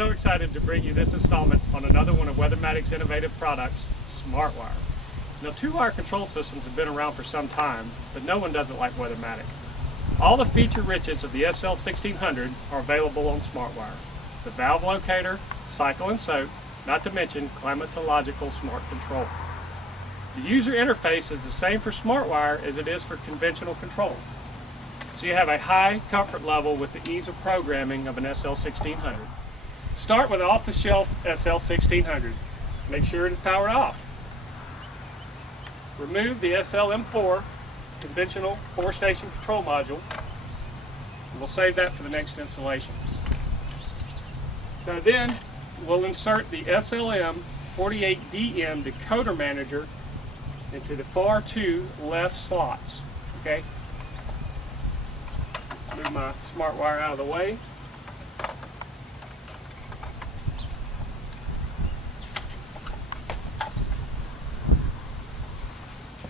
so excited to bring you this installment on another one of Weathermatic's innovative products, SmartWire. Now, two-wire control systems have been around for some time, but no one does it like Weathermatic. All the feature riches of the SL1600 are available on SmartWire. The valve locator, cycle and soak, not to mention climatological smart control. The user interface is the same for SmartWire as it is for conventional control. So you have a high comfort level with the ease of programming of an SL1600. Start with an off-the-shelf SL1600. Make sure it is powered off. Remove the SLM4 conventional 4-station control module. We'll save that for the next installation. So then we'll insert the SLM48DM decoder manager into the far two left slots. Okay. Move my SmartWire out of the way.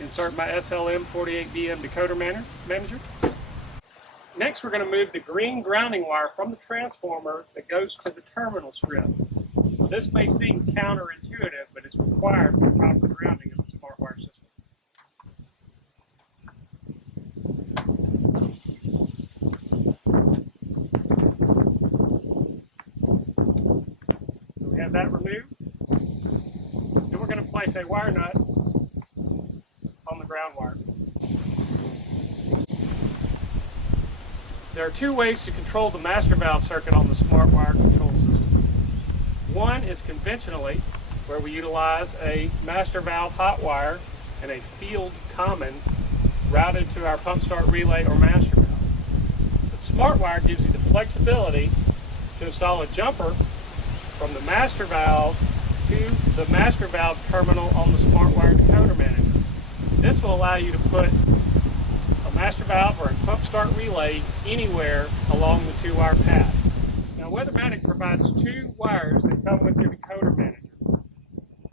Insert my SLM48DM decoder manager. Next, we're going to move the green grounding wire from the transformer that goes to the terminal strip. Well, this may seem counterintuitive, but it's required for proper grounding of the SmartWire system. So we have that removed. Then we're going to place a wire nut on the ground wire. There are two ways to control the master valve circuit on the SmartWire control system. One is conventionally, where we utilize a master valve hot wire and a field common routed to our pump start relay or master valve. But SmartWire gives you the flexibility to install a jumper from the master valve to the master valve terminal on the SmartWire decoder manager. This will allow you to put a master valve or a pump start relay anywhere along the two-wire path. Now, Weathermatic provides two wires that come with your decoder manager.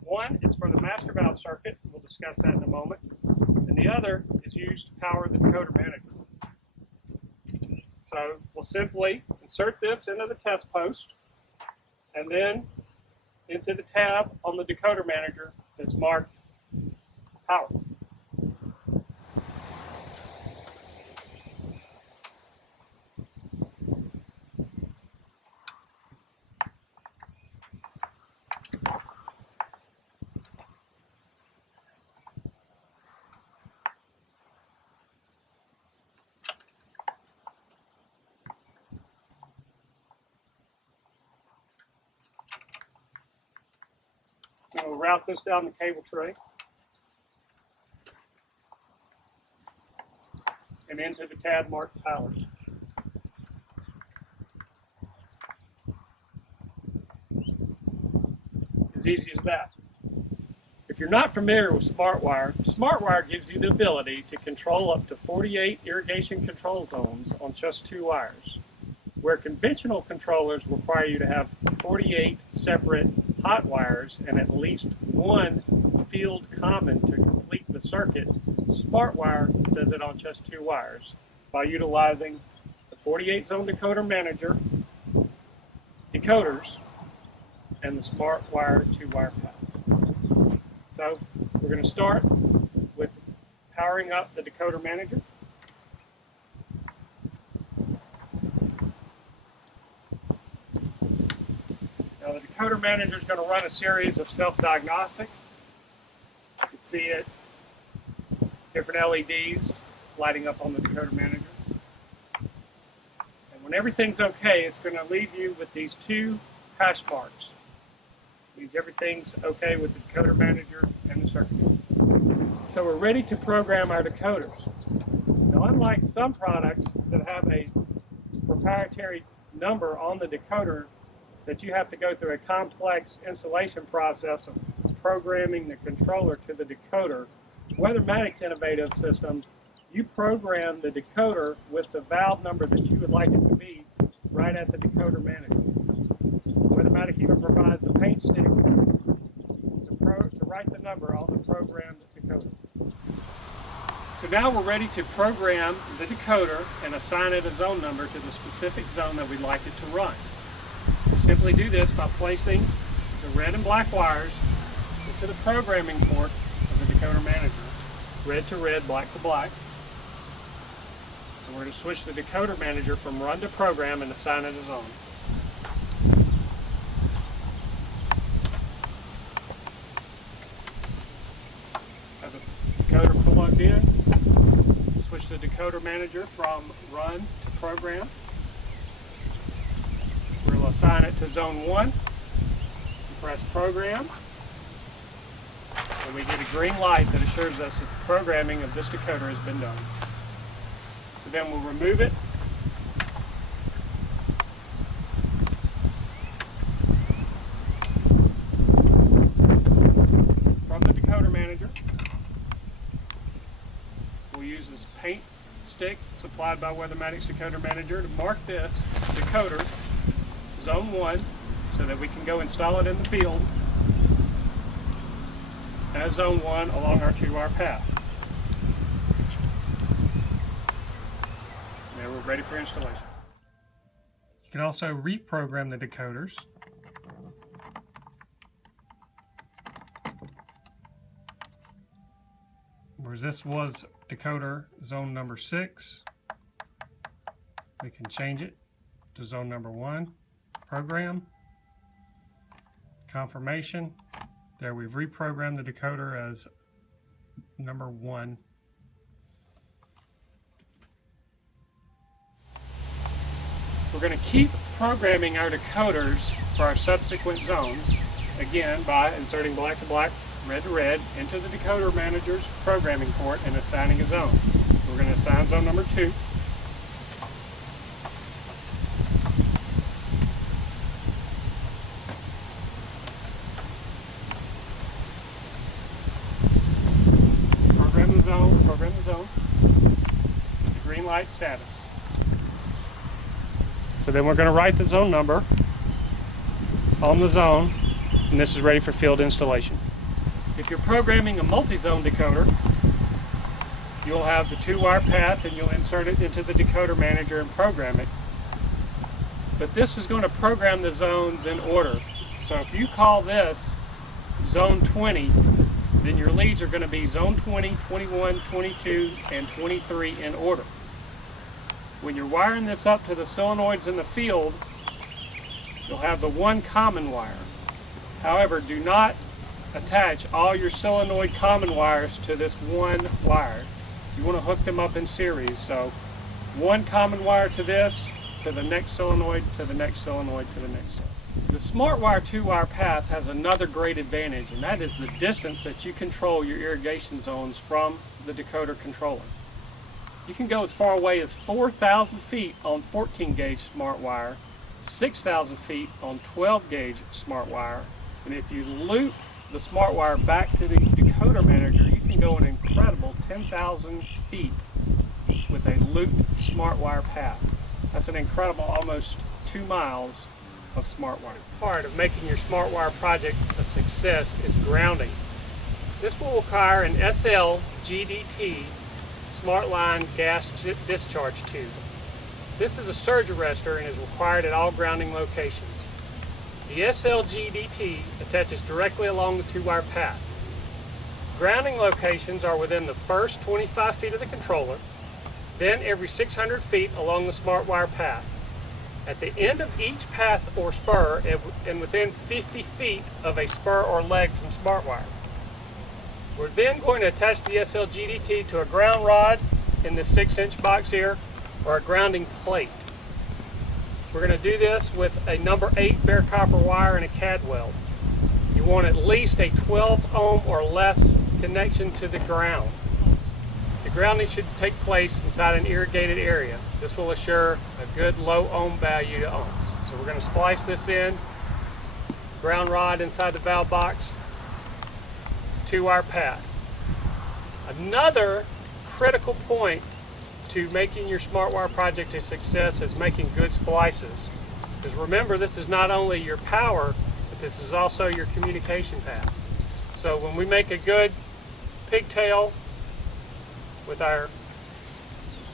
One is for the master valve circuit, we'll discuss that in a moment, and the other is used to power the decoder manager. So we'll simply insert this into the test post and then into the tab on the decoder manager that's marked power. And we'll route this down the cable tray and into the tab marked power. As easy as that. If you're not familiar with SmartWire, SmartWire gives you the ability to control up to 48 irrigation control zones on just two wires, where conventional controllers require you to have 48 separate hot wires and at least one field common to complete the circuit. SmartWire does it on just two wires by utilizing the 48 zone decoder manager, decoders, and the SmartWire two-wire path. So we're going to start with powering up the decoder manager. Now the decoder manager is going to run a series of self-diagnostics. You can see it, different LEDs lighting up on the decoder manager. And when everything's okay, it's going to leave you with these two hash marks. Means everything's okay with the decoder manager and the circuit. So we're ready to program our decoders. Now, unlike some products that have a proprietary number on the decoder that you have to go through a complex installation process of programming the controller to the decoder, Weathermatic's innovative system, you program the decoder with the valve number that you would like it to be right at the decoder manager. Weathermatic even provides a paint stick to write the number on the programmed decoder. So now we're ready to program the decoder and assign it a zone number to the specific zone that we'd like it to run. simply do this by placing the red and black wires into the programming port of the decoder manager, red to red, black to black. And we're going to switch the decoder manager from run to program and assign it a zone. Have the decoder plugged in. Switch the decoder manager from run to program. We'll assign it to zone 1. Press program. And we get a green light that assures us that the programming of this decoder has been done. So then we'll remove it. From the decoder manager. We'll use this paint stick supplied by Weathermatic's decoder manager to mark this decoder zone 1 so that we can go install it in the field as zone 1 along our 2-wire path. Now we're ready for installation. You can also reprogram the decoders. Whereas this was decoder zone number 6, we can change it to zone number 1, program, confirmation. There we've reprogrammed the decoder as number 1. We're going to keep programming our decoders for our subsequent zones, again by inserting black to black, red to red into the decoder manager's programming port and assigning a zone. We're going to assign zone number 2. Program the zone with the green light status. So then we're going to write the zone number on the zone, and this is ready for field installation. If you're programming a multi-zone decoder, you'll have the 2-wire path and you'll insert it into the decoder manager and program it. But this is going to program the zones in order. So if you call this zone 20, then your leads are going to be zone 20, 21, 22, and 23 in order. When you're wiring this up to the solenoids in the field, you'll have the one common wire. However, do not attach all your solenoid common wires to this one wire. You want to hook them up in series. So one common wire to this, to the next solenoid, to the next solenoid, to the next solenoid. The SmartWire 2-wire path has another great advantage, and that is the distance that you control your irrigation zones from the decoder controller. You can go as far away as 4,000 feet on 14-gauge SmartWire, 6,000 feet on 12-gauge SmartWire, and if you loop the SmartWire back to the decoder manager, you can go an incredible 10,000 feet with a looped SmartWire path. That's an incredible almost 2 miles of SmartWire. Part of making your SmartWire project a success is grounding. This will require an SL-GDT SmartLine gas discharge tube. This is a surge arrestor and is required at all grounding locations. The SL-GDT attaches directly along the 2-wire path. Grounding locations are within the first 25 feet of the controller, then every 600 feet along the SmartWire path. At the end of each path or spur and within 50 feet of a spur or leg from SmartWire. We're then going to attach the SL-GDT to a ground rod in this 6-inch box here, or a grounding plate. We're going to do this with a number 8 bare copper wire and a CAD weld. You want at least a 12 ohm or less connection to the ground. The grounding should take place inside an irrigated area. This will assure a good low ohm value to ohms. So we're going to splice this in, ground rod inside the valve box, 2-wire path. Another critical point to making your SmartWire project a success is making good splices. Because remember, this is not only your power, but this is also your communication path. So when we make a good pigtail with our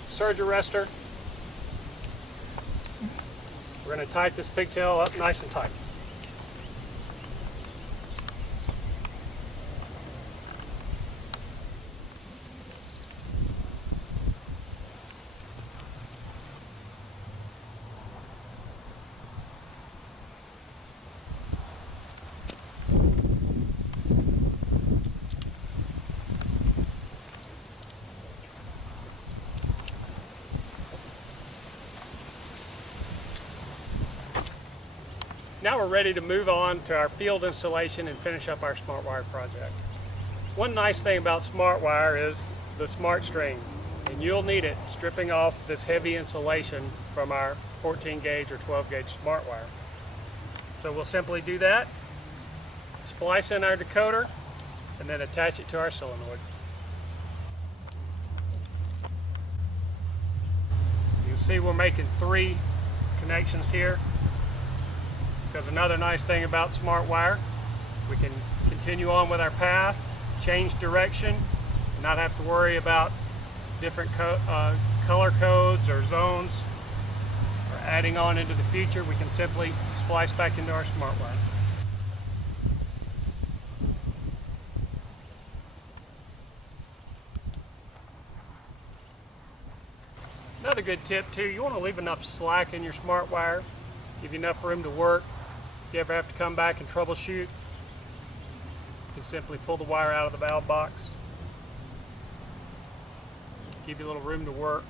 surge arrestor, We're going to tighten this pigtail up nice and tight. Now we're ready to move on to our field installation and finish up our SmartWire project. One nice thing about SmartWire is the smart string, and you'll need it stripping off this heavy insulation from our 14 gauge or 12 gauge SmartWire. So we'll simply do that, splice in our decoder, and then attach it to our solenoid. You'll see we're making 3 connections here. Because another nice thing about SmartWire, we can continue on with our path, change direction, and not have to worry about different color codes or zones or adding on into the future. We can simply splice back into our SmartWire. Another good tip too, you want to leave enough slack in your SmartWire, give you enough room to work. If you ever have to come back and troubleshoot, you can simply pull the wire out of the valve box. Give you a little room to work.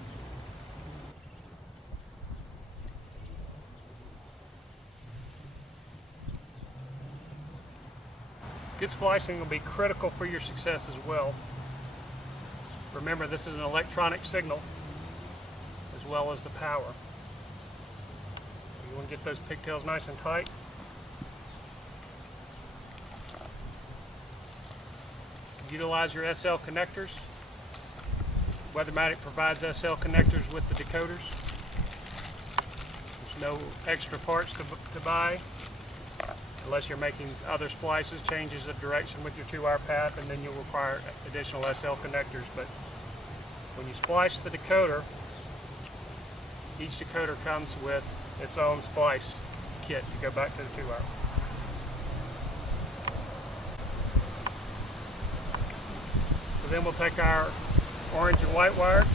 Good splicing will be critical for your success as well. Remember, this is an electronic signal as well as the power. You want to get those pigtails nice and tight. Utilize your SL connectors. Weathermatic provides SL connectors with the decoders. There's no extra parts to buy unless you're making other splices, changes of direction with your 2-wire path, and then you'll require additional SL connectors. But when you splice the decoder, each decoder comes with its own splice kit to go back to the 2-wire. So then we'll take our orange and white wires,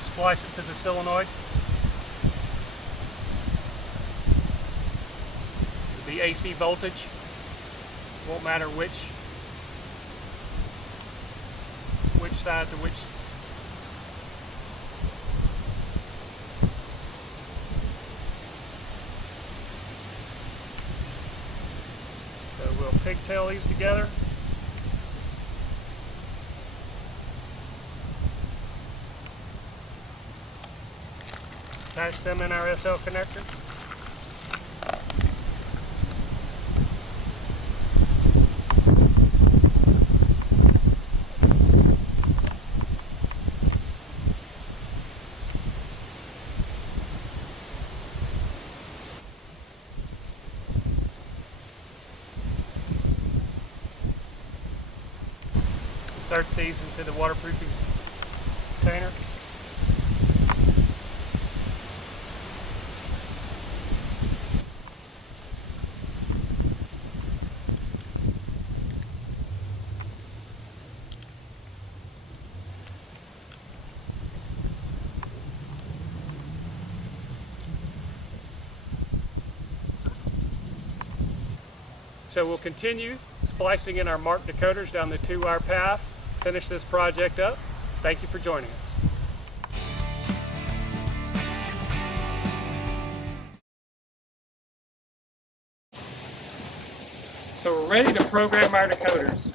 splice it to the solenoid. The AC voltage won't matter which side to which. So we'll pigtail these together. Attach them in our SL connector. Insert these into the waterproofing container. So we'll continue splicing in our marked decoders down the 2-wire path, finish this project up. Thank you for joining us. So we're ready to program our decoders.